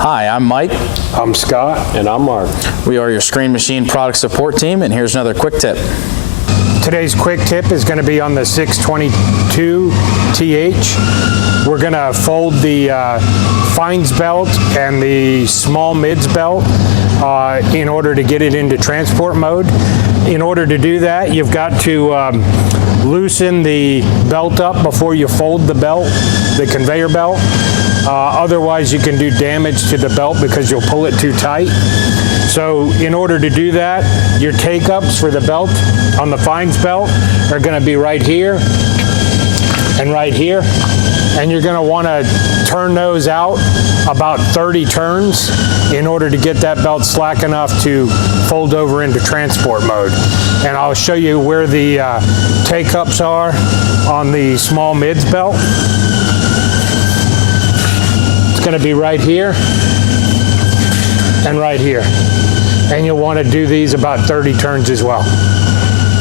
Hi, I'm Mike. I'm Scott. And I'm Mark. We are your screen machine product support team, and here's another quick tip. Today's quick tip is going to be on the 622 TH. We're going to fold the fines belt and the small mids belt in order to get it into transport mode. In order to do that, you've got to loosen the belt up before you fold the belt, the conveyor belt. Otherwise, you can do damage to the belt because you'll pull it too tight. So in order to do that, your take-ups for the belt on the fines belt are going to be right here and right here. And you're going to want to turn those out about 30 turns in order to get that belt slack enough to fold over into transport mode. And I'll show you where the take-ups are on the small mids belt. It's going to be right here and right here. And you'll want to do these about 30 turns as well.